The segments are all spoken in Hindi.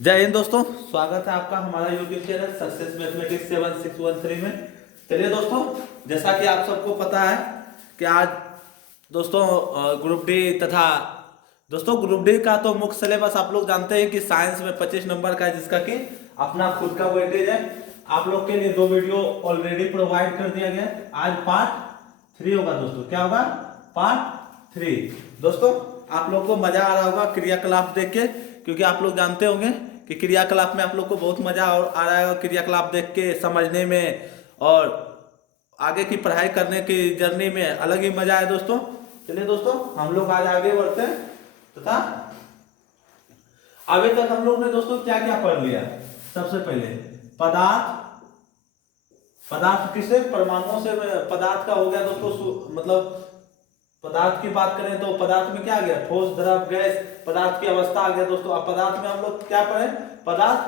जय हिंद दोस्तों, स्वागत है आपका हमारा यूट्यूब चैनल सक्सेस मैथमेटिक्स 7613 में। चलिए दोस्तों, जैसा कि आप सबको पता है कि आज दोस्तों ग्रुप डी तथा ग्रुप डी का तो मुख्य सिलेबस आप लोग जानते हैं कि साइंस में 25 नंबर का है, जिसका कि अपना खुद का वेटेज है। आप लोग के लिए 2 वीडियो ऑलरेडी प्रोवाइड कर दिया गया है। आज पार्ट 3 होगा दोस्तों। क्या होगा? पार्ट 3। दोस्तों, आप लोग को मजा आ रहा होगा क्रियाकलाप देख के, क्योंकि आप लोग जानते होंगे कि क्रियाकलाप में आप लोग को बहुत मजा आ रहा है क्रियाकलाप देख के समझने में, और आगे की पढ़ाई करने की जर्नी में अलग ही मजा है दोस्तों। चलिए दोस्तों, हम लोग आज आगे बढ़ते हैं तथा अभी तक हम लोग ने दोस्तों क्या क्या पढ़ लिया। सबसे पहले पदार्थ किसे परमाणुओं से पदार्थ का हो गया दोस्तों। मतलब पदार्थ की बात करें तो पदार्थ में क्या आ गया? ठोस, द्रव, गैस, पदार्थ की अवस्था आ गया दोस्तों। अब पदार्थ में हम लोग क्या पढ़े? पदार्थ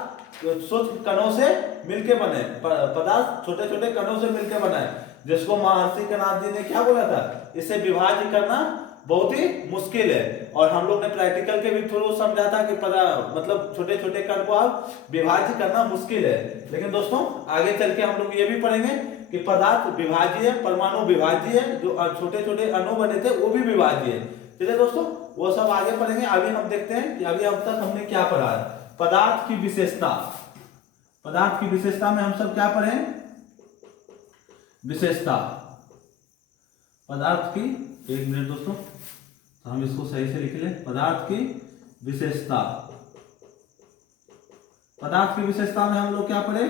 सूक्ष्म कणों से मिलके बने, पदार्थ छोटे छोटे कणों से मिलके बना है, जिसको महर्षि कणाद जी ने क्या बोला था? इसे विभाज्य करना बहुत ही मुश्किल है। और हम लोग ने प्रैक्टिकल के भी थ्रू समझा था कि मतलब छोटे छोटे कण को आप विभाज्य करना मुश्किल है। लेकिन दोस्तों आगे चल के हम लोग ये भी पढ़ेंगे कि पदार्थ विभाज्य है, परमाणु विभाज्य है, जो छोटे छोटे अणु बने थे वो भी विभाज्य है। चलिए दोस्तों, वो सब आगे पढ़ेंगे। अभी हम देखते हैं कि अभी अब तक हमने क्या पढ़ा है। पदार्थ की विशेषता। पदार्थ की विशेषता में हम सब क्या पढ़े? विशेषता पदार्थ की, एक मिनट दोस्तों, तो हम इसको सही से लिख लें। पदार्थ की विशेषता। पदार्थ की विशेषता में हम लोग क्या पढ़े?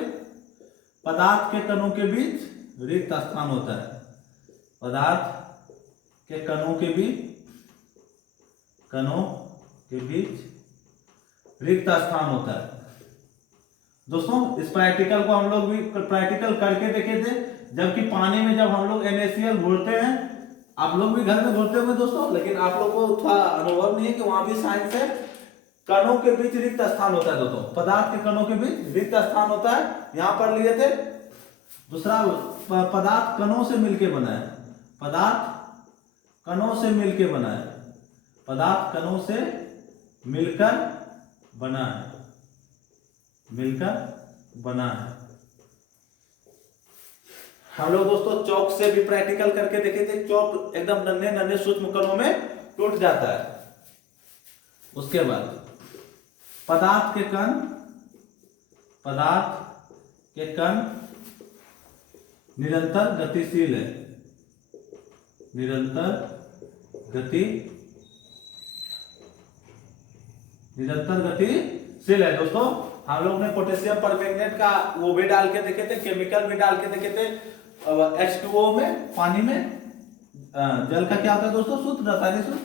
पदार्थ के कणों के बीच रिक्त स्थान होता है। पदार्थ के कणों के बीच रिक्त स्थान होता है दोस्तों। इस प्रैक्टिकल को हम लोग भी प्रैक्टिकल करके देखे थे, जबकि पानी में जब हम लोग NaCl घोलते हैं, आप लोग भी घर में घोलते होंगे दोस्तों, लेकिन आप लोग को थोड़ा अनुभव नहीं है कि वहां भी साइंस है। कणों के बीच रिक्त स्थान होता है दोस्तों। पदार्थ के कणों के बीच रिक्त स्थान होता है, यहां पर लिए थे। दूसरा, पदार्थ कणों से मिलके बना है। पदार्थ कणों से मिलके बना है। पदार्थ कणों से मिलकर बना है, हम लोग दोस्तों चौक से भी प्रैक्टिकल करके देखे थे। चौक एकदम नन्हे नन्हे सूक्ष्म कणों में टूट जाता है। उसके बाद पदार्थ के कण निरंतर गतिशील है। निरंतर गतिशील है दोस्तों। हम लोग ने पोटेशियम परमैंगनेट का वो भी डाल के देखे थे, केमिकल भी डाल के देखे थे। H2O में, पानी में जल का क्या होता है दोस्तों? शुद्ध रासायनिक सूत्र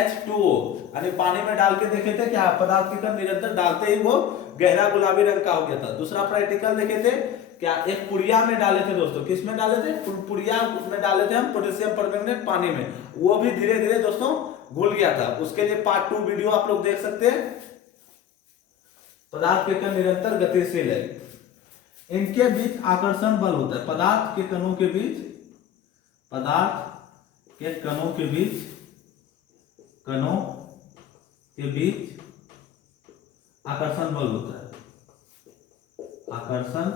H2O, यानी पानी में डाल के देखे थे क्या पदार्थ के कण निरंतर डालते ही वो गहरा गुलाबी रंग का हो गया था। दूसरा प्रैक्टिकल देखे थे क्या? एक पुड़िया में डाले थे दोस्तों। किस में डाले थे? पुड़िया में डाले थे हम पोटेशियम परमैंगनेट पानी में, वो भी धीरे धीरे दोस्तों घुल गया था। उसके लिए पार्ट 2 वीडियो आप लोग देख सकते हैं। पदार्थ के कण निरंतर गतिशील है, इनके बीच आकर्षण बल होता है। पदार्थ के कणों के बीच आकर्षण बल होता है। आकर्षण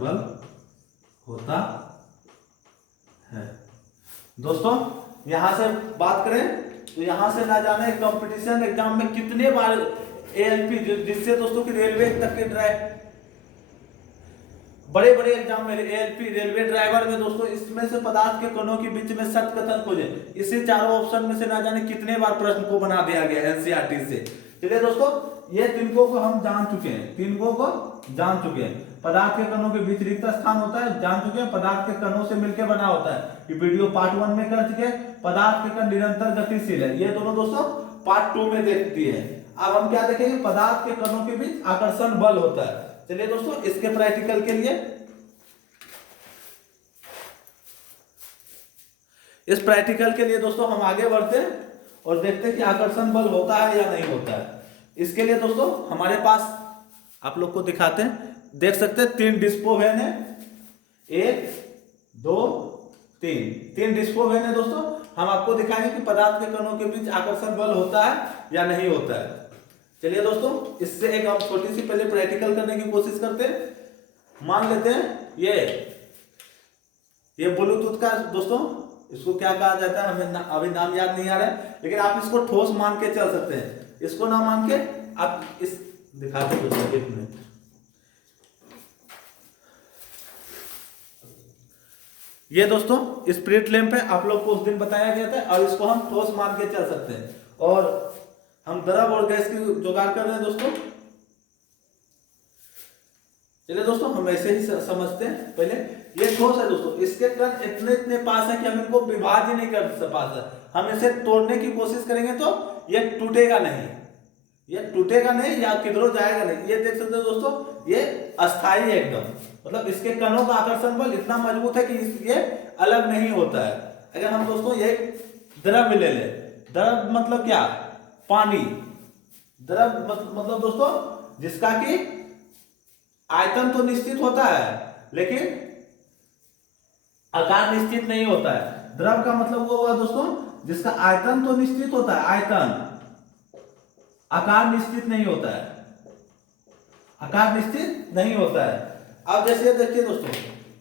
बल होता है दोस्तों। यहां से बात करें तो यहां से ना जाने कंपटीशन एग्जाम में कितने बार ALP, जिससे दोस्तों की रेलवे तक के बड़े बड़े एग्जाम में ALP रेलवे ड्राइवर में दोस्तों, इसमें से पदार्थ के कणों के बीच में सत्य कथन खोजे, इसे चारों ऑप्शन में से ना जाने कितने बार प्रश्न को बना दिया गया NCERT से। चलिए दोस्तों, ये 3 को हम जान चुके हैं। पदार्थ के कणों के बीच रिक्त स्थान होता है, जान चुके हैं। पदार्थ के कणों से मिलकर बना होता है, ये वीडियो पार्ट 1 में कर चुके हैं। पदार्थ के कण निरंतर गतिशील है, ये दोनों दोस्तों पार्ट 2 में देखती है। अब हम क्या देखेंगे? पदार्थ के कणों के बीच आकर्षण बल होता है। चलिए दोस्तों, इसके प्रैक्टिकल के लिए दोस्तों हम आगे बढ़ते हैं और देखते हैं कि आकर्षण बल होता है या नहीं होता है। इसके लिए दोस्तों हमारे पास, आप लोग को दिखाते हैं, देख सकते हैं 3 डिस्पो वैन है। 1 2 3 डिस्पो वैन है दोस्तों। हम आपको दिखाएंगे कि पदार्थ के कणों के बीच आकर्षण बल होता है या नहीं होता है। चलिए दोस्तों, इससे एक हम छोटी सी पहले प्रैक्टिकल करने की कोशिश करते हैं। मान लेते हैं ये ब्लूटूथ का दोस्तों, इसको क्या कहा जाता है हमें अभी नाम याद नहीं आ रहा है, लेकिन आप इसको ठोस मान के चल सकते हैं। इसको ना मान के आप इस दिखाते दोस्तों, एक मिनट। ये दोस्तों स्पिरिट लैंप है, आप लोग को उस दिन बताया गया था, और इसको हम ठोस मान के चल सकते हैं। और हम द्रव और गैस की जुगाड़ कर रहे हैं दोस्तों। चलिए दोस्तों, हम ऐसे ही समझते हैं। पहले ये ठोस है दोस्तों, इसके कण इतने इतने पास है कि हम इनको विभाज्य नहीं कर पास है। हम इसे तोड़ने की कोशिश करेंगे तो ये टूटेगा नहीं, ये टूटेगा नहीं या किधरों जाएगा नहीं। ये देख सकते हो दोस्तों, ये अस्थाई है एकदम, मतलब इसके कणों का आकर्षण बल इतना मजबूत है कि ये अलग नहीं होता है। अगर हम दोस्तों ये द्रव ले लें, द्रव मतलब क्या, पानी। द्रव मतलब दोस्तों जिसका कि आयतन तो निश्चित होता है लेकिन आकार निश्चित नहीं होता है। द्रव का मतलब वो हुआ दोस्तों जिसका आयतन तो निश्चित होता है, आयतन, आकार निश्चित नहीं होता है, आकार निश्चित नहीं होता है। अब जैसे देखिए दोस्तों,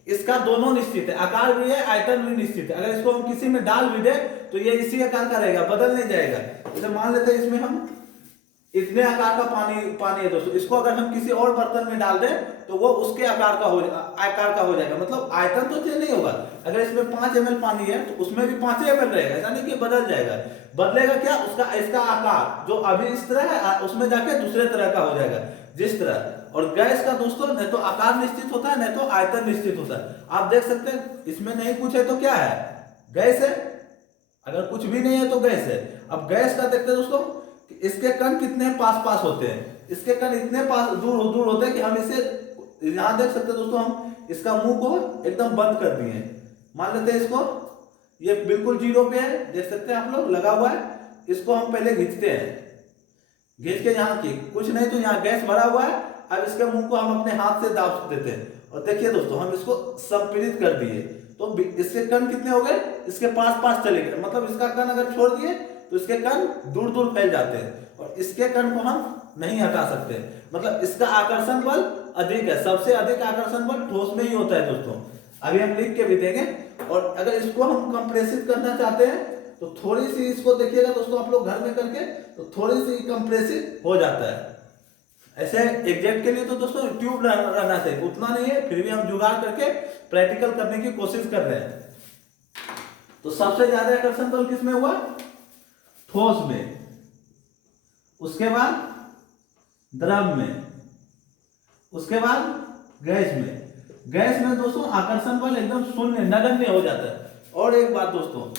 इसका दोनों निश्चित है, आकार भी है, आयतन भी निश्चित है। अगर इसको हम किसी में डाल भी दे तो ये इसी आकार का रहेगा, बदल नहीं जाएगा। जैसे मान लेते हैं इसमें हम इतने आकार का पानी है दोस्तों, इसको अगर हम किसी और बर्तन में डाल दें तो वो उसके आकार का हो जाएगा, मतलब आयतन तो चेंज नहीं होगा। अगर इसमें 5 ml पानी है तो उसमें भी 5 ml रहेगा, ऐसा नहीं कि बदल जाएगा। बदलेगा क्या, उसका इसका आकार जो अभी इस तरह है उसमें जाके दूसरे तरह का हो जाएगा, जिस तरह। और गैस का दोस्तों न तो आकार निश्चित होता है न तो आयतन निश्चित होता है। आप देख सकते हैं इसमें नहीं कुछ है तो क्या है, गैस है। अगर कुछ भी नहीं है तो गैस है। अब गैस का देखते हैं दोस्तों, इसके कण कितने पास पास होते हैं, इसके कण इतने पास दूर होते हैं कि हम इसे यहां देख सकते हैं दोस्तों, हम इसका मुंह को एकदम बंद कर दिए। मान लेते हैं इसको, ये बिल्कुल 0 पे है, देख सकते हैं आप लोग लगा हुआ है। इसको हम पहले खींचते हैं, खींच के यहाँ की कुछ नहीं तो यहाँ गैस भरा हुआ है। अब इसके मुंह को हम अपने हाथ से दाब देते हैं और देखिए दोस्तों हम इसको संपीड़ित कर दिए तो इसके कण कितने हो गए, इसके पास पास चले गए। मतलब इसका कण अगर छोड़ दिए तो इसके कण दूर दूर फैल जाते हैं और इसके कण को हम नहीं हटा सकते। मतलब इसका आकर्षण बल अधिक है, सबसे अधिक आकर्षण बल ठोस में ही होता है दोस्तों। अभी हम लिख के भी देंगे। और अगर इसको हम कंप्रेसिव करना चाहते हैं तो थोड़ी सी इसको देखिएगा दोस्तों आप लोग घर में करके, तो थोड़ी सी कंप्रेसिव हो जाता है। ऐसे एग्जैक्ट के लिए तो दोस्तों ट्यूब रहना चाहिए, उतना नहीं है, फिर भी हम जुगाड़ करके प्रैक्टिकल करने की कोशिश कर रहे हैं। तो सबसे ज्यादा आकर्षण बल किसमें हुआ, ठोस में, उसके बाद द्रव में, उसके बाद गैस में। गैस में दोस्तों आकर्षण बल एकदम शून्य, नगण्य हो जाता है। और एक बात दोस्तों,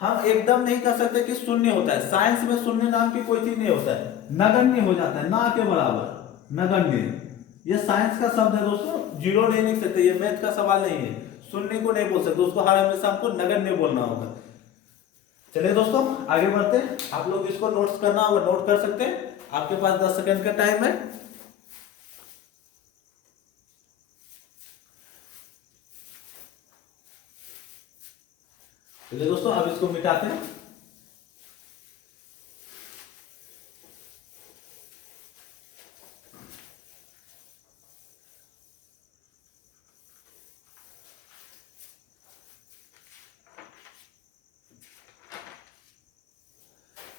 हम एकदम नहीं कह सकते कि शून्य होता है, साइंस में शून्य नाम की कोई चीज नहीं होता है, नगण्य हो जाता है, ना के बराबर, नगण्य। ये साइंस का शब्द है दोस्तों, 0 नहीं लिख सकते, ये मैथ का सवाल नहीं है। शून्य को नहीं बोल सकते, उसको हर हमेशा हमको नगण्य बोलना होगा। चलिए दोस्तों आगे बढ़ते हैं। आप लोग इसको नोट्स करना होगा, नोट कर सकते हैं, आपके पास 10 सेकंड का टाइम है। चलिए दोस्तों अब इसको मिटाते हैं।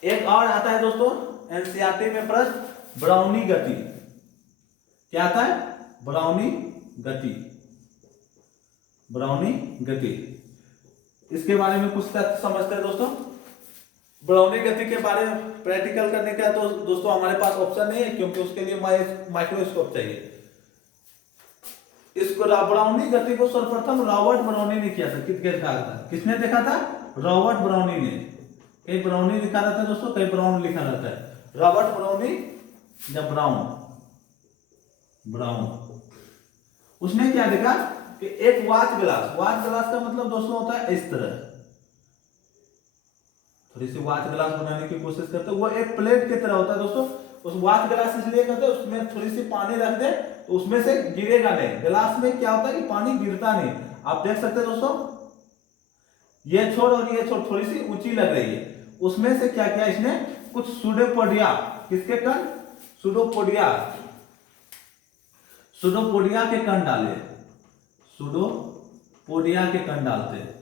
एक और आता है दोस्तों एनसीईआरटी में प्रश्न, ब्राउनी गति। क्या आता है, ब्राउनी गति, ब्राउनी गति। इसके बारे में कुछ तथ्य समझते हैं दोस्तों। ब्राउनी गति के बारे में प्रैक्टिकल करने का तो दोस्तों हमारे पास ऑप्शन नहीं है, क्योंकि उसके लिए माइक्रोस्कोप चाहिए। इसको ब्राउनी गति को सर्वप्रथम रॉबर्ट ब्राउनी ने किया था। किसने देखा था, रॉबर्ट ब्राउनी ने। कहीं ब्राउनी लिखा रहता है दोस्तों, कहीं ब्राउन लिखा रहता है। रॉबर्ट ब्राउनी या ब्राउन उसने क्या देखा कि एक वॉच ग्लास का मतलब दोस्तों होता है इस तरह, थोड़ी सी वॉच ग्लास बनाने की कोशिश करते हैं, वो एक प्लेट की तरह होता है दोस्तों। उस वॉच ग्लास इसलिए कहते हैं, उसमें थोड़ी सी पानी रख दे तो उसमें से गिरेगा नहीं। ग्लास में क्या होता है कि पानी गिरता नहीं। आप देख सकते हैं दोस्तों, ये छोर और ये छोर थोड़ी सी ऊंची लग रही है, उसमें से क्या किया इसने, कुछ सुडोपोडिया, किसके कण, सुडोपोडिया, सुडोपोडिया के कण डाले, सुडोपोडिया के कण डालते हैं।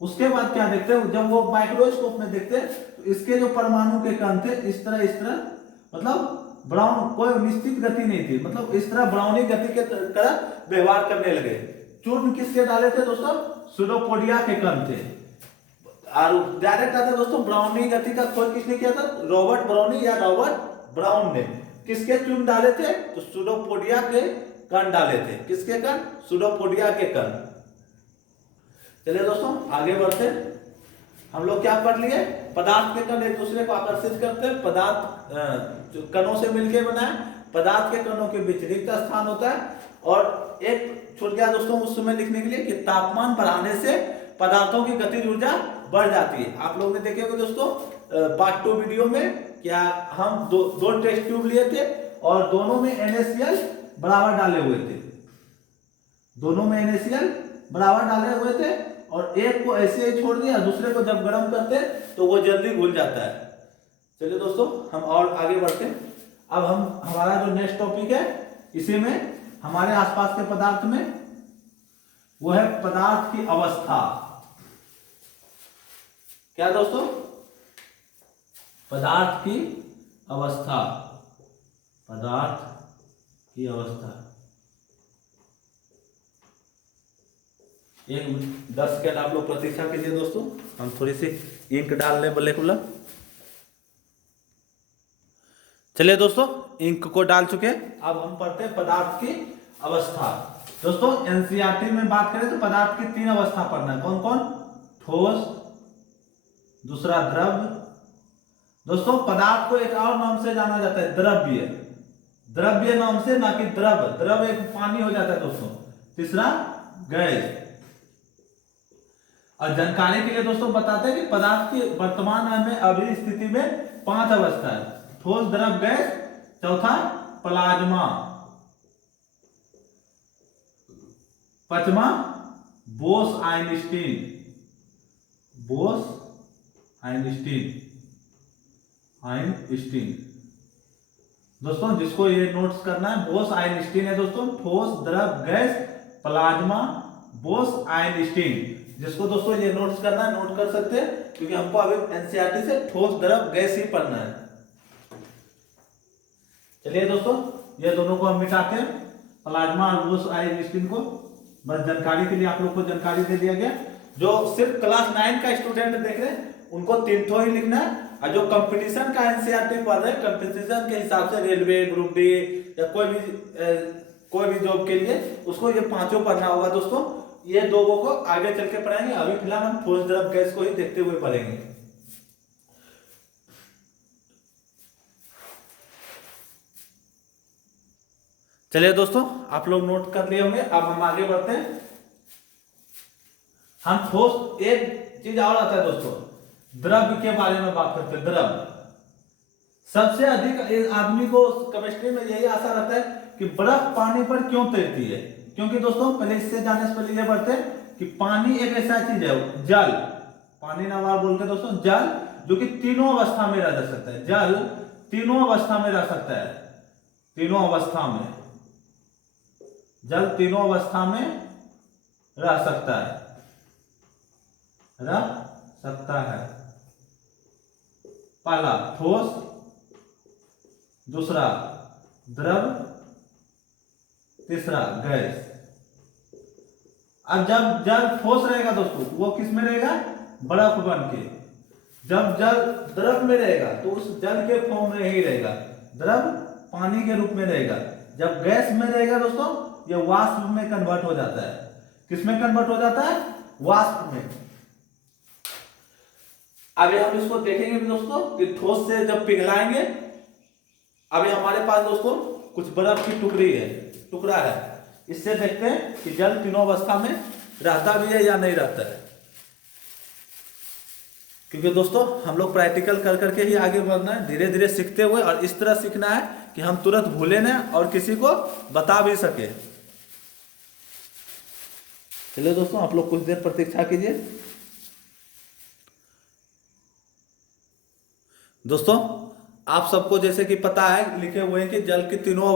उसके बाद क्या देखते हैं, जब वो माइक्रोस्कोप में देखते हैं तो इसके जो परमाणु के कण थे इस तरह मतलब ब्राउन, कोई निश्चित गति नहीं थी, मतलब इस तरह ब्राउनी गति के तरह व्यवहार करने लगे। चूर्ण किसके डाले थे दोस्तों, सुडोपोडिया के कण थे। और डायरेक्ट आता है दोस्तों, ब्राउनी गति का खोज किसने किया था, रॉबर्ट ब्राउनी या रॉबर्ट ब्राउन ने। किसके चूर्ण डाले थे, तो सुडोपोडिया के कण डाले थे। किसके कण, सुडोपोडिया के कण। चलिए दोस्तों आगे बढ़ते, हम लोग क्या पढ़ लिए, पदार्थ के कण एक दूसरे को आकर्षित करते हैं, पदार्थ कणों से मिलकर बना है, पदार्थ के कणों के बीच रिक्त स्थान होता है। और एक छूट गया दोस्तों उस समय लिखने के लिए कि तापमान बढ़ाने से पदार्थों की गतिज ऊर्जा बढ़ जाती है। आप लोगों ने देखे होंगे दोस्तों पार्ट 2 वीडियो में, क्या हम दो टेस्ट ट्यूब लिए थे और दोनों में NaCl बराबर डाले हुए थे, दोनों में NaCl बराबर डाले हुए थे और एक को ऐसे ही छोड़ दिया, दूसरे को जब गर्म करते तो वो जल्दी घुल जाता है। चलिए दोस्तों हम और आगे बढ़ते हैं। अब हम हमारा जो नेक्स्ट टॉपिक है इसी में हमारे आसपास के पदार्थ में वो है पदार्थ की अवस्था। क्या दोस्तों, पदार्थ की अवस्था, पदार्थ की अवस्था। एक 10 सेकंड आप लोग प्रतीक्षा कीजिए दोस्तों, हम थोड़ी सी इंक डाल लें ब्लैक वाला। चलिए दोस्तों इंक को डाल चुके, अब हम पढ़ते हैं पदार्थ की अवस्था। दोस्तों एनसीईआरटी में बात करें तो पदार्थ की 3 अवस्था पढ़ना है, कौन कौन, ठोस, दूसरा द्रव। दोस्तों पदार्थ को एक और नाम से जाना जाता है, द्रव्य, द्रव्य नाम से, ना कि द्रव, द्रव एक पानी हो जाता है दोस्तों। तीसरा गैस। और जानकारी के लिए दोस्तों बताते हैं कि पदार्थ की वर्तमान में अभी स्थिति में 5 अवस्था है, ठोस, द्रव, गैस, चौथा प्लाज्मा, पांचवा Bose Einstein, Bose Einstein, Einstein. दोस्तों जिसको ये नोट्स करना है, बोस आइंस्टीन है दोस्तों, ठोस, द्रव, गैस, प्लाज्मा, बोस आइंस्टीन। जिसको दोस्तों ये नोट्स करना है नोट कर सकते हैं, क्योंकि हमको अभी एनसीईआरटी से ठोस, द्रव, गैस ही पढ़ना है। चलिए दोस्तों ये दोनों को हम मिटाते हैं, प्लाज्मा और बोस आइंस्टीन को। बस जानकारी के लिए आप लोग को जानकारी दे दिया गया। जो सिर्फ क्लास 9 का स्टूडेंट देख रहे हैं उनको 3 ठो ही लिखना है, और जो कंपटीशन का एनसीईआरटी पढ़ रहे हैं कंपटीशन के हिसाब से रेलवे, ग्रुप डी या कोई भी जॉब के लिए उसको ये 5 पढ़ना होगा दोस्तों। ये 2 को आगे चल के पढ़ाएंगे, अभी फिलहाल हम ठोस, द्रव, गैस को ही देखते हुए पढ़ेंगे। चलिए दोस्तों आप लोग नोट कर लिए होंगे, अब हम आगे बढ़ते हैं। हम ठोस, एक चीज और आता है दोस्तों, द्रव्य के बारे में बात करते हैं। द्रव्य सबसे अधिक आदमी को केमिस्ट्री में यही आशा रहता है कि बर्फ पानी पर क्यों तैरती है, क्योंकि दोस्तों पहले इससे जाने से पहले ये बढ़ते हैं कि पानी एक ऐसा चीज है, जल, पानी ना बार बोल के दोस्तों, जल जो कि तीनों अवस्था में रह सकता है, जल तीनों अवस्था में रह सकता है, तीनों अवस्था में, जल तीनों अवस्था में रह सकता है, रह सकता है। पहला ठोस, दूसरा द्रव, तीसरा गैस। अब जब जल ठोस रहेगा दोस्तों वो किस में रहेगा, बर्फ बन के। जब जल द्रव में रहेगा तो उस जल के फॉर्म में ही रहेगा, द्रव पानी के रूप में रहेगा। जब गैस में रहेगा दोस्तों ये वाष्प में कन्वर्ट हो जाता है, किस में कन्वर्ट हो जाता है, वाष्प में। अभी हम इसको देखेंगे भी दोस्तों कि ठोस से जब पिघलाएंगे, अभी हमारे पास दोस्तों कुछ बर्फ की टुकड़ा है, इससे देखते हैं कि जल तीनों अवस्था में रहता भी है या नहीं रहता है। क्योंकि दोस्तों हम लोग प्रैक्टिकल कर करके ही आगे बढ़ना है, धीरे धीरे सीखते हुए, और इस तरह सीखना है कि हम तुरंत भूले ना और किसी को बता भी सके। चलिए दोस्तों, आप लोग कुछ देर प्रतीक्षा कीजिए। दोस्तों, आप सबको जैसे कि पता है, लिखे हुए हैं कि जल तीनों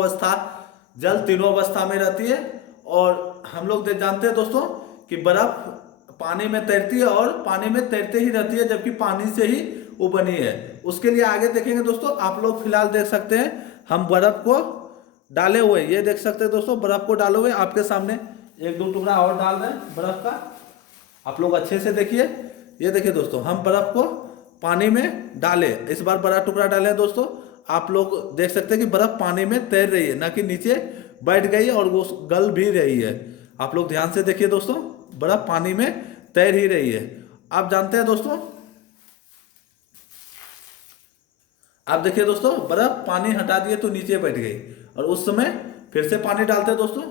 अवस्था में रहती है। और हम लोग जानते हैं दोस्तों कि बर्फ पानी में तैरती है और पानी में तैरते ही रहती है, जबकि पानी से ही वो बनी है। उसके लिए आगे देखेंगे दोस्तों, आप लोग फिलहाल देख सकते हैं हम बर्फ को डाले हुए, ये देख सकते हैं दोस्तों, बर्फ को डाले हुए आपके सामने एक दो टुकड़ा और डाल दें बर्फ का। आप लोग अच्छे से देखिए, ये देखिए दोस्तों, हम बर्फ को पानी में डाले, इस बार बड़ा टुकड़ा डाले हैं दोस्तों। आप लोग देख सकते हैं कि बर्फ पानी में तैर रही है, ना कि नीचे बैठ गई है और वो गल भी रही है। आप लोग ध्यान से देखिए दोस्तों, बर्फ पानी में तैर ही रही है। आप जानते हैं दोस्तों, आप देखिए दोस्तों, बर्फ पानी हटा दिए तो नीचे बैठ गई, और उस समय फिर से पानी डालते हैं दोस्तों।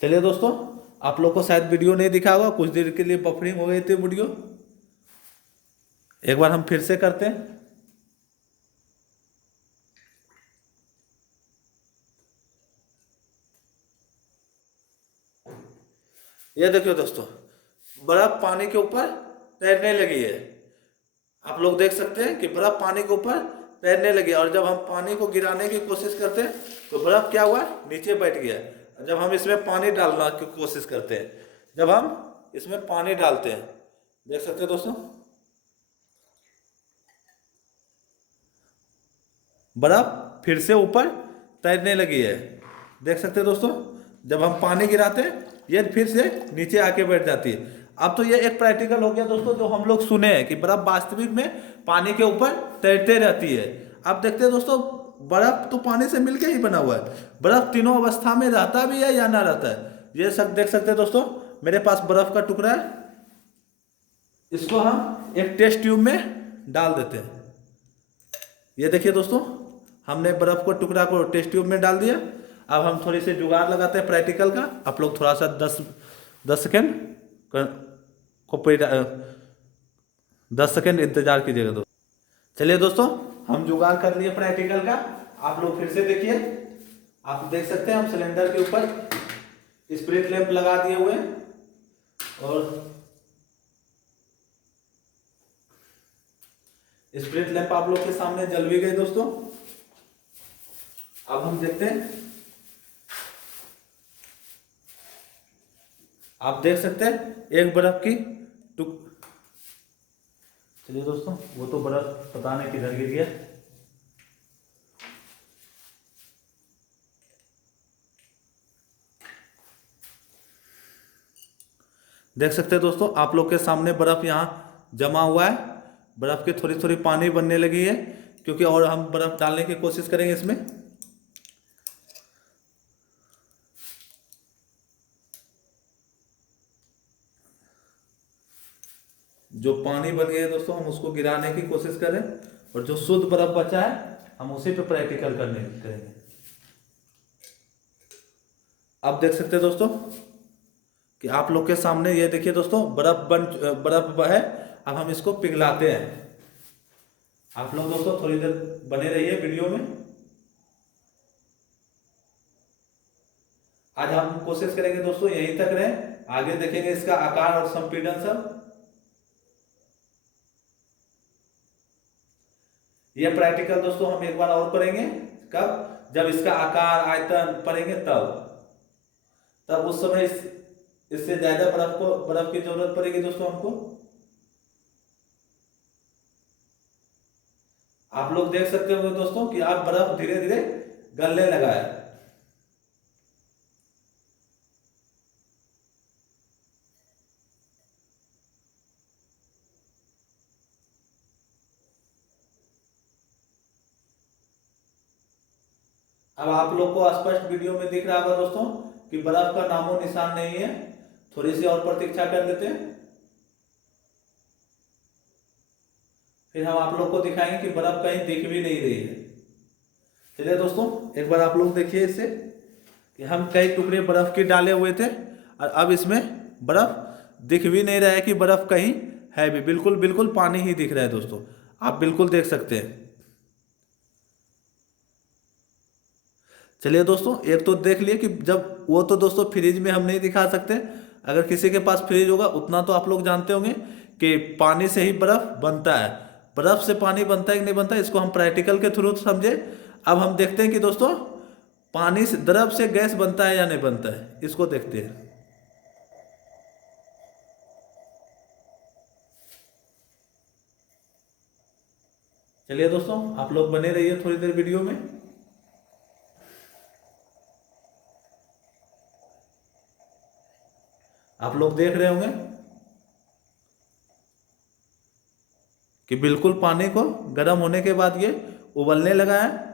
चलिए दोस्तों, आप लोग को शायद वीडियो नहीं दिखा होगा, कुछ देर के लिए बफरिंग हो गई थी वीडियो। एक बार हम फिर से करते हैं। ये देखिए दोस्तों, बर्फ पानी के ऊपर तैरने लगी है। आप लोग देख सकते हैं कि बर्फ पानी के ऊपर तैरने लगी है, और जब हम पानी को गिराने की कोशिश करते हैं तो बर्फ क्या हुआ, नीचे बैठ गया। जब हम इसमें पानी डालना की कोशिश करते हैं, जब हम इसमें पानी डालते हैं, देख सकते हैं दोस्तों, बर्फ फिर से ऊपर तैरने लगी है। देख सकते हैं दोस्तों, जब हम पानी गिराते हैं ये फिर से नीचे आके बैठ जाती है। अब तो ये एक प्रैक्टिकल हो गया दोस्तों, जो हम लोग सुने हैं कि बर्फ वास्तविक में पानी के ऊपर तैरते रहती है। अब देखते हैं दोस्तों, बर्फ तो पानी से मिलके ही बना हुआ है, बर्फ तीनों अवस्था में रहता भी है या ना रहता है। ये सब देख सकते हैं दोस्तों, मेरे पास बर्फ का टुकड़ा है, इसको हम एक टेस्ट ट्यूब में डाल देते हैं। ये देखिए दोस्तों, हमने बर्फ को टुकड़ा को टेस्ट ट्यूब में डाल दिया। अब हम थोड़ी सी जुगाड़ लगाते हैं प्रैक्टिकल का। आप लोग थोड़ा सा 10 सेकेंड को 10 सेकेंड इंतजार कीजिएगा दोस्तों। चलिए दोस्तों, हम जुगाड़ कर लिए प्रैक्टिकल का। आप लोग फिर से देखिए, आप देख सकते हैं हम सिलेंडर के ऊपर स्प्रिट लैंप लगा दिए हुए हैं, और स्प्रिट लैंप आप लोग के सामने जल भी गए दोस्तों। अब हम देखते हैं, आप देख सकते हैं एक बर्फ की टुक चलिए दोस्तों, वो तो बर्फ पता नहीं किधर गिर गया। देख सकते हैं दोस्तों, आप लोग के सामने बर्फ यहाँ जमा हुआ है, बर्फ की थोड़ी थोड़ी पानी बनने लगी है, क्योंकि और हम बर्फ डालने की कोशिश करेंगे इसमें। जो पानी बन गया है दोस्तों, हम उसको गिराने की कोशिश करें, और जो शुद्ध बर्फ बचा है हम उसी पे प्रैक्टिकल करेंगे। अब देख सकते हैं दोस्तों कि आप लोग के सामने ये देखिए दोस्तों, बर्फ है। अब हम इसको पिघलाते हैं। आप लोग दोस्तों थोड़ी देर बने रहिए वीडियो में। आज हम कोशिश करेंगे दोस्तों यहीं तक रहे, आगे देखेंगे इसका आकार और संपीड़न सब। ये प्रैक्टिकल दोस्तों हम एक बार और करेंगे, कब, जब इसका आकार आयतन पढ़ेंगे तब उस समय इससे ज्यादा बर्फ की जरूरत पड़ेगी दोस्तों हमको। आप लोग देख सकते होंगे दोस्तों कि आप बर्फ धीरे धीरे गलने लगा है। अब आप लोग को स्पष्ट वीडियो में दिख रहा होगा दोस्तों कि बर्फ का नामो निशान नहीं है। थोड़ी सी और प्रतीक्षा कर लेते हैं, फिर हम आप लोग को दिखाएंगे कि बर्फ कहीं दिख भी नहीं रही है। चलिए दोस्तों, एक बार आप लोग देखिए इससे कि हम कई टुकड़े बर्फ के डाले हुए थे, और अब इसमें बर्फ दिख भी नहीं रहा है कि बर्फ कहीं है भी। बिल्कुल बिल्कुल पानी ही दिख रहा है दोस्तों, आप बिल्कुल देख सकते हैं। चलिए दोस्तों, एक तो देख लिए कि जब वो तो दोस्तों फ्रिज में हम नहीं दिखा सकते। अगर किसी के पास फ्रिज होगा उतना तो आप लोग जानते होंगे कि पानी से ही बर्फ बनता है। बर्फ से पानी बनता है कि नहीं बनता है, इसको हम प्रैक्टिकल के थ्रू समझे। अब हम देखते हैं कि दोस्तों पानी से, द्रव से गैस बनता है या नहीं बनता है, इसको देखते हैं। चलिए दोस्तों, आप लोग बने रहिए थोड़ी देर वीडियो में। आप लोग देख रहे होंगे कि बिल्कुल पानी को गर्म होने के बाद ये उबलने लगा है।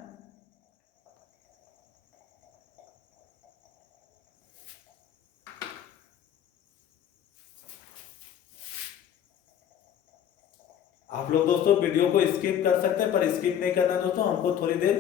आप लोग दोस्तों वीडियो को स्किप कर सकते हैं, पर स्किप नहीं करना है दोस्तों। हमको थोड़ी देर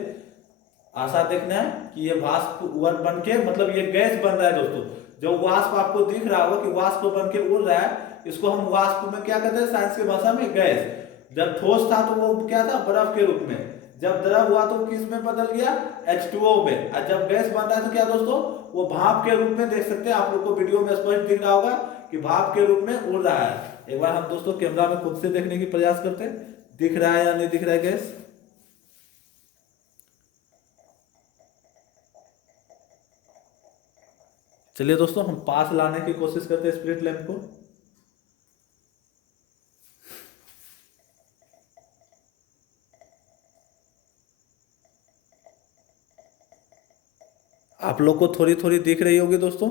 आशा देखना है कि ये वाष्प बन के, मतलब ये गैस बन रहा है दोस्तों। जो वाष्प आपको दिख रहा होगा कि वाष्प बन के उड़ रहा है, इसको हम वाष्प में क्या कहते हैं साइंस की भाषा में, गैस। जब ठोस था तो वो क्या था, बर्फ के रूप में। जब द्रव हुआ तो किस में बदल गया, H2O में। और जब गैस बन रहा है तो क्या दोस्तों, वो भाप के रूप में, देख सकते हैं आप लोग को वीडियो में स्पष्ट दिख रहा होगा कि भाप के रूप में उड़ रहा है। एक बार हम दोस्तों कैमरा में खुद से देखने की प्रयास करते हैं, दिख रहा है या नहीं दिख रहा है गैस। चलिए दोस्तों, हम पास लाने की कोशिश करते हैं स्पिरिट लैंप को। आप लोग को थोड़ी थोड़ी दिख रही होगी दोस्तों।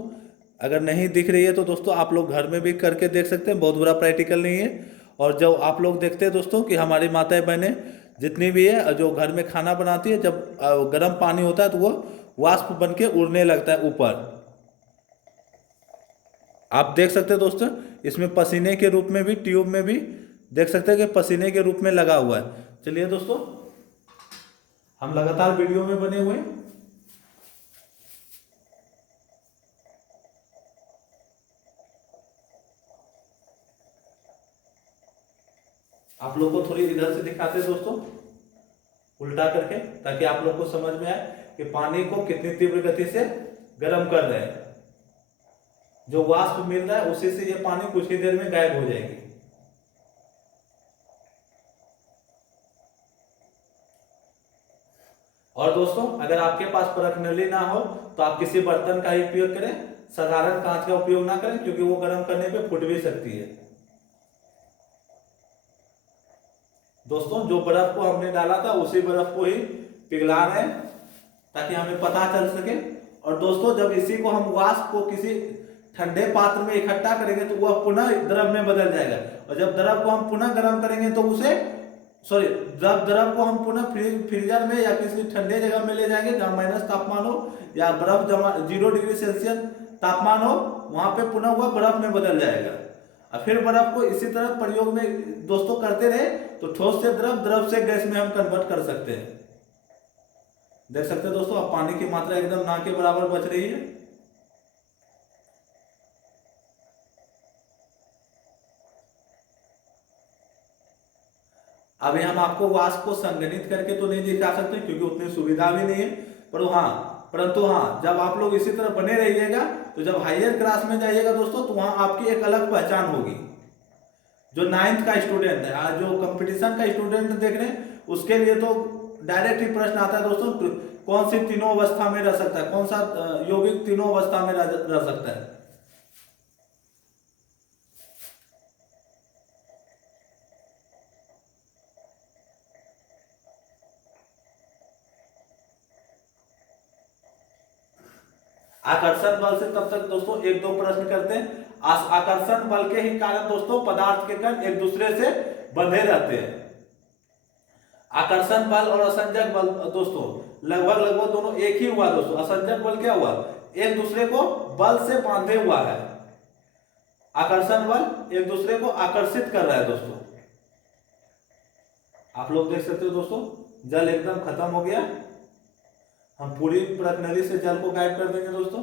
अगर नहीं दिख रही है तो दोस्तों आप लोग घर में भी करके देख सकते हैं, बहुत बुरा प्रैक्टिकल नहीं है। और जब आप लोग देखते हैं दोस्तों कि हमारी माताएं बहनें जितनी भी है जो घर में खाना बनाती है, जब गर्म पानी होता है तो वो वाष्प बन के उड़ने लगता है ऊपर। आप देख सकते हैं दोस्तों, इसमें पसीने के रूप में भी, ट्यूब में भी देख सकते हैं कि पसीने के रूप में लगा हुआ है। चलिए दोस्तों, हम लगातार वीडियो में बने हुए हैं। आप लोग को थोड़ी इधर से दिखाते हैं दोस्तों, उल्टा करके, ताकि आप लोग को समझ में आए कि पानी को कितनी तीव्र गति से गर्म कर रहे हैं। जो वाष्प मिल रहा है उसी से ये पानी कुछ ही देर में गायब हो जाएगी। और दोस्तों अगर आपके पास परख नली ना हो तो आप किसी बर्तन का ही उपयोग करें, साधारण कांच का उपयोग ना करें, क्योंकि वो गर्म करने पे फूट भी सकती है। दोस्तों जो बर्फ को हमने डाला था उसी बर्फ को ही पिघला रहे हैं, ताकि हमें पता चल सके। और दोस्तों जब इसी को हम वाष्प को किसी ठंडे पात्र में इकट्ठा करेंगे तो वह पुनः द्रव में बदल जाएगा। और जब द्रव को हम पुनः गर्म करेंगे तो उसे, सॉरी, जब द्रव को हम पुनः फ्रीजर में या किसी ठंडे जगह में ले जाएंगे जहां माइनस तापमान हो, या बर्फ जमा 0 डिग्री सेल्सियस तापमान हो, वहां पे पुनः वह बर्फ में बदल जाएगा। और फिर बर्फ को इसी तरह प्रयोग में दोस्तों करते रहे तो ठोस से द्रव, द्रव से गैस में हम कन्वर्ट कर सकते हैं। देख सकते हैं दोस्तों, अब पानी की मात्रा एकदम ना के बराबर बच रही है। अभी हम आपको वाष्प को संगठित करके तो नहीं दिखा सकते क्योंकि उतनी सुविधा भी नहीं है, पर हाँ, परंतु हाँ, जब आप लोग इसी तरह बने रहिएगा तो जब हायर क्लास में जाइएगा दोस्तों तो वहां आपकी एक अलग पहचान होगी। जो 9th का स्टूडेंट है, आज जो कंपटीशन का स्टूडेंट देख रहे हैं उसके लिए तो डायरेक्ट ही प्रश्न आता है दोस्तों, कौन सी तीनों अवस्था में रह सकता है, कौन सा यौगिक तीनों अवस्था में रह सकता है। आकर्षण बल से तब तक दोस्तों एक दो प्रश्न करते हैं। आकर्षण बल के ही कारण दोस्तों पदार्थ के कण एक दूसरे से बंधे रहते हैं। आकर्षण बल और असंजक बल दोस्तों लगभग लगभग दोनों एक ही हुआ दोस्तों। असंजक बल क्या हुआ, एक दूसरे को बल से बांधे हुआ है। आकर्षण बल एक दूसरे को आकर्षित कर रहा है दोस्तों। आप लोग देख सकते हो दोस्तों, जल एकदम खत्म हो गया। हम पूरी प्रणाली से जल को गायब कर देंगे दोस्तों।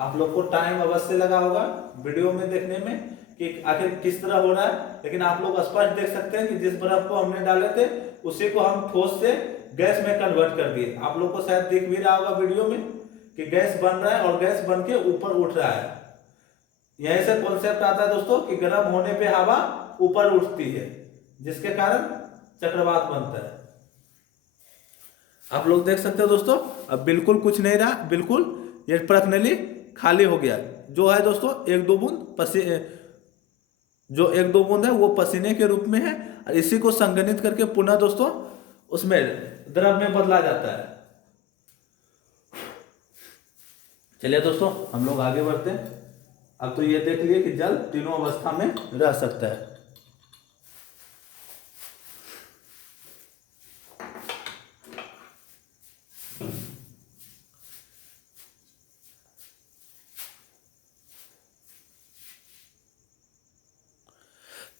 आप लोग को टाइम अवश्य लगा होगा वीडियो में देखने में कि आखिर किस तरह हो रहा है, लेकिन आप लोग स्पष्ट देख सकते हैं कि जिस बर्फ को हमने डाले थे उसी को हम ठोस से गैस में कन्वर्ट कर दिए। आप लोग को शायद दिख भी रहा होगा वीडियो में कि गैस बन रहा है और गैस बन के ऊपर उठ रहा है। यहीं से कॉन्सेप्ट आता है दोस्तों कि गर्म होने पे हवा ऊपर उठती है, जिसके कारण चक्रवात बनता है। आप लोग देख सकते हो दोस्तों, अब बिल्कुल कुछ नहीं रहा, बिल्कुल ये प्रश्नली खाली हो गया। जो है दोस्तों एक दो बूंद है वो पसीने के रूप में है, और इसी को संघनित करके पुनः दोस्तों उसमें द्रव में बदला जाता है। चलिए दोस्तों हम लोग आगे बढ़ते हैं। अब तो ये देख लिए कि जल तीनों अवस्था में रह सकता है।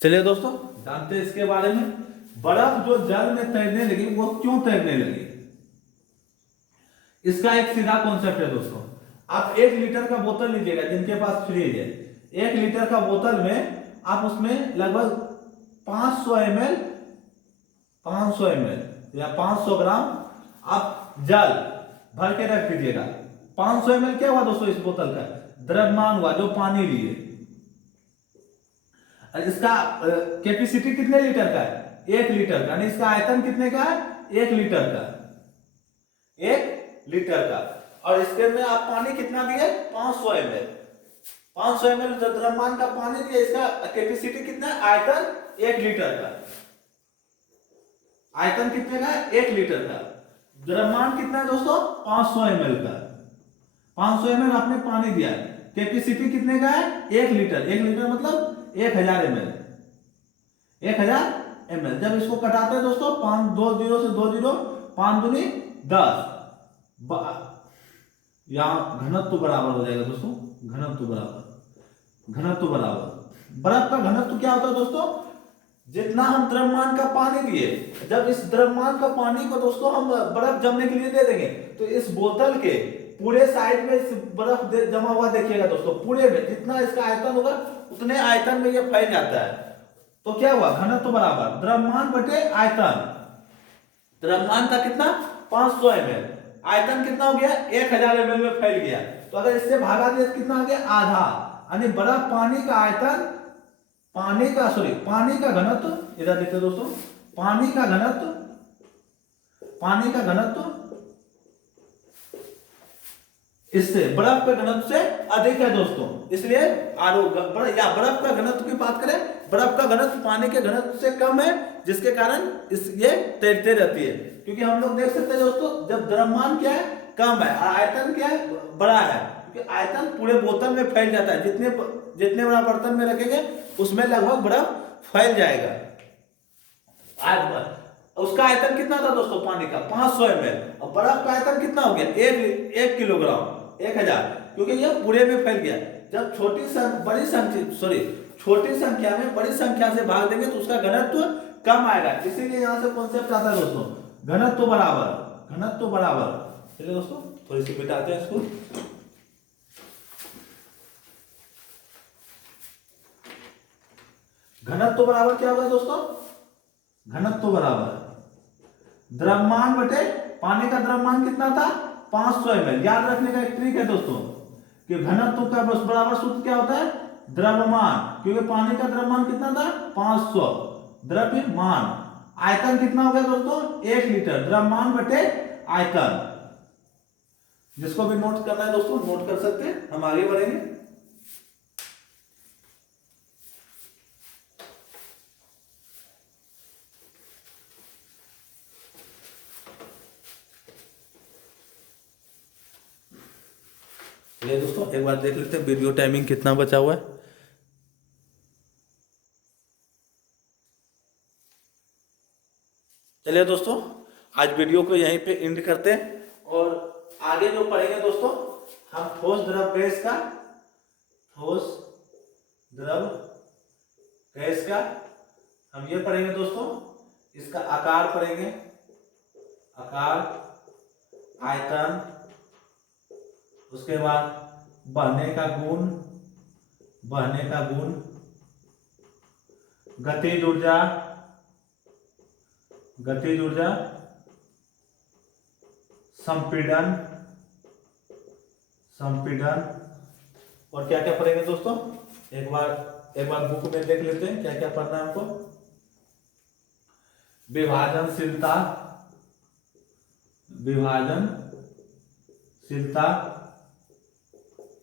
चलिए दोस्तों जानते हैं इसके बारे में। बर्फ जो जल में तैरने लगी वो क्यों तैरने लगी, इसका एक सीधा कॉन्सेप्ट है दोस्तों। आप 1 लीटर का बोतल लीजिएगा, जिनके पास फ्रिज है, 1 लीटर का बोतल में आप उसमें लगभग 500 ml या 500 ग्राम आप जल भर के रख दीजिएगा। 500 ml क्या हुआ दोस्तों, इस बोतल का द्रव्यमान हुआ जो पानी लिए। इसका कैपेसिटी कितने लीटर का है, 1 लीटर का, यानी इसका आयतन कितने का है, 1 लीटर का, 1 लीटर का। और इसके में आप पानी कितना दिए, 500 ml, 500 ml द्रव्यमान का पानी दिए। इसका कैपेसिटी कितना है, आयतन 1 लीटर का, आयतन कितने का है, 1 लीटर का। द्रव्यमान कितना है दोस्तों, 500 ml का, 500 ml आपने पानी दिया। कैपेसिटी कितने का है, 1 लीटर, 1 लीटर मतलब 1000 ml, 1000 ml। जब इसको कटाते हैं दोस्तों 5 2 0 से 2 0, 5 दूनी 10, यहाँ घनत्व बराबर हो जाएगा दोस्तों, घनत्व बराबर। बर्फ का घनत्व क्या होता है दोस्तों, जितना हम द्रव्यमान का पानी दिए, जब इस द्रव्यमान का पानी को दोस्तों हम बर्फ जमने के लिए दे देंगे तो इस बोतल के पूरे साइड में इस बर्फ जमा हुआ देखिएगा दोस्तों, पूरे में जितना इसका आयतन होगा उतने आयतन में ये फैल जाता है। तो क्या हुआ, घनत्व बराबर द्रव्यमान बटे आयतन। द्रव्यमान का कितना, 500 ml, आयतन कितना हो गया, 1000 ml में फैल गया। तो अगर इससे भागा दिया तो कितना हो गया, आधा। यानी बर्फ पानी का आयतन, पानी का घनत्व, इधर देखते दोस्तों, पानी का घनत्व इससे बर्फ का घनत्व से अधिक है दोस्तों। इसलिए बर्फ का घनत्व की बात करें, बर्फ का घनत्व पानी के घनत्व से कम है, जिसके कारण ये तैरते रहती है। क्योंकि हम लोग देख सकते हैं दोस्तों, जब द्रव्यमान क्या है, कम है, और आयतन क्या है, बड़ा है, क्योंकि आयतन पूरे बोतल में फैल जाता है। जितने बड़ा बर्तन में रखेंगे उसमें लगभग बर्फ फैल जाएगा। उसका आयतन कितना था दोस्तों, पानी का 500 ml, और बर्फ का आयतन कितना हो गया, 1 किलोग्राम, 1000, क्योंकि यह पूरे में फैल गया। जब छोटी संख्या में बड़ी संख्या से भाग देंगे तो उसका घनत्व कम आएगा। इसीलिए यहां से कॉन्सेप्ट आता है दोस्तों, घनत्व बराबर। चलिए दोस्तों थोड़ी सी मिटाते हैं इसको। घनत्व बराबर क्या होगा दोस्तों, घनत्व बराबर द्रव्यमान बटे पानी का द्रव्यमान कितना था, 500 ml। याद रखने का एक ट्रिक है दोस्तों कि घनत्व का बराबर सूत्र क्या होता है, द्रव्यमान, क्योंकि पानी का द्रव्यमान कितना था, 500, द्रव्यमान। आयतन कितना हो गया दोस्तों, 1 लीटर, द्रव्यमान बटे आयतन। जिसको भी नोट करना है दोस्तों नोट कर सकते हैं, हम आगे बढ़ेंगे। चलिए दोस्तों एक बार देख लेते हैं वीडियो टाइमिंग कितना बचा हुआ है। चलिए दोस्तों आज वीडियो को यहीं पे एंड करते हैं, और आगे जो पढ़ेंगे दोस्तों हम ठोस द्रव गैस का हम ये पढ़ेंगे दोस्तों। इसका आकार पढ़ेंगे, आकार, आयतन, उसके बाद बहने का गुण, बहने का गुण, गतिज ऊर्जा, गतिज ऊर्जा, संपीड़न, संपीड़न। और क्या क्या पढ़ेंगे दोस्तों, एक बार बुक में देख लेते हैं क्या क्या पढ़ना है हमको। विभाजनशीलता, विभाजनशीलता।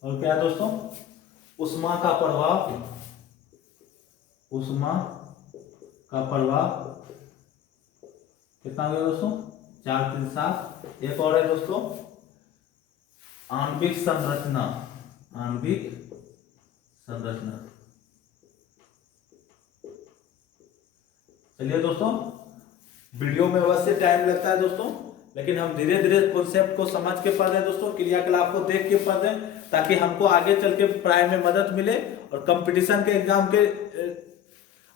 और क्या है दोस्तों, ऊष्मा का प्रभाव, ऊष्मा का प्रभाव। कितना हो गया दोस्तों, 4 3 7। एक और है दोस्तों, आणविक संरचना, आणविक संरचना। चलिए दोस्तों, वीडियो में अवश्य टाइम लगता है दोस्तों, लेकिन हम धीरे धीरे कॉन्सेप्ट को समझ के पढ़ रहे हैं दोस्तों, क्रियाकलाप को देख के पढ़ रहे हैं, ताकि हमको आगे चल के पढ़ाई में मदद मिले। और कंपटीशन के एग्जाम के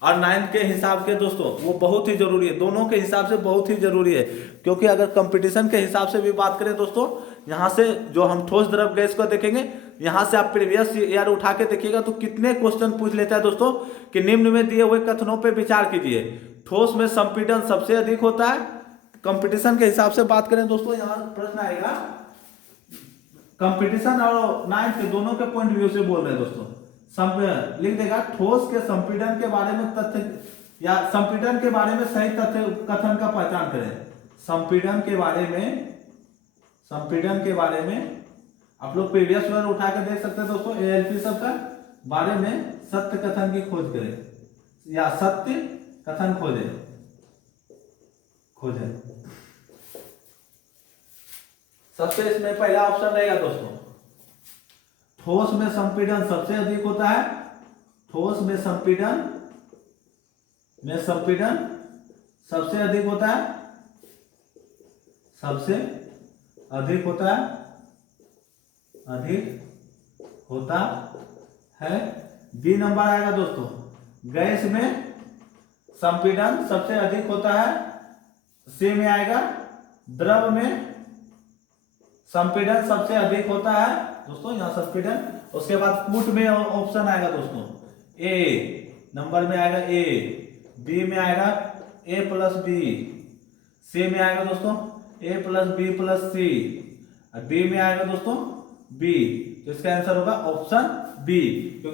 और 9th के हिसाब के दोस्तों वो बहुत ही जरूरी है, दोनों के हिसाब से बहुत ही जरूरी है। क्योंकि अगर कंपटीशन के हिसाब से भी बात करें दोस्तों, यहाँ से जो हम ठोस द्रव गैस को देखेंगे, यहाँ से आप प्रीवियस ईयर उठा के देखिएगा तो कितने क्वेश्चन पूछ लेता है दोस्तों कि निम्न में दिए हुए कथनों पे विचार कीजिए। ठोस में संपीड़न सबसे अधिक होता है। कंपटीशन के हिसाब से बात करें दोस्तों, यहाँ प्रश्न आएगा, कंपटीशन और 9th के दोनों के पॉइंट व्यू से बोल रहे हैं दोस्तों। लिख देगा, ठोस के संपीड़न के बारे में तथ्य या संपीड़न के बारे में सही तथ्य कथन का पहचान करें। संपीड़न के बारे में, संपीड़न के बारे में आप लोग प्रीवियस ईयर उठा के देख सकते हैं दोस्तों, एएलपी सब का बारे में सत्य कथन की खोज करें या सत्य कथन खोजें, खोजें। सबसे इसमें पहला ऑप्शन रहेगा दोस्तों, ठोस में संपीड़न सबसे अधिक होता है। ठोस में संपीड़न, में संपीड़न सबसे अधिक होता है, सबसे अधिक होता है, अधिक होता है। बी नंबर आएगा दोस्तों, गैस में संपीड़न सबसे अधिक होता है। सी में आएगा, द्रव में संपीड़न सबसे अधिक होता है दोस्तों, यहाँ संपीड़न। उसके बाद कूट में ऑप्शन आएगा दोस्तों, ए नंबर में आएगा ए, बी में आएगा ए प्लस बी, सी में आएगा दोस्तों ए प्लस बी प्लस सी, डी में आएगा दोस्तों बी। तो इसका आंसर होगा ऑप्शन बी।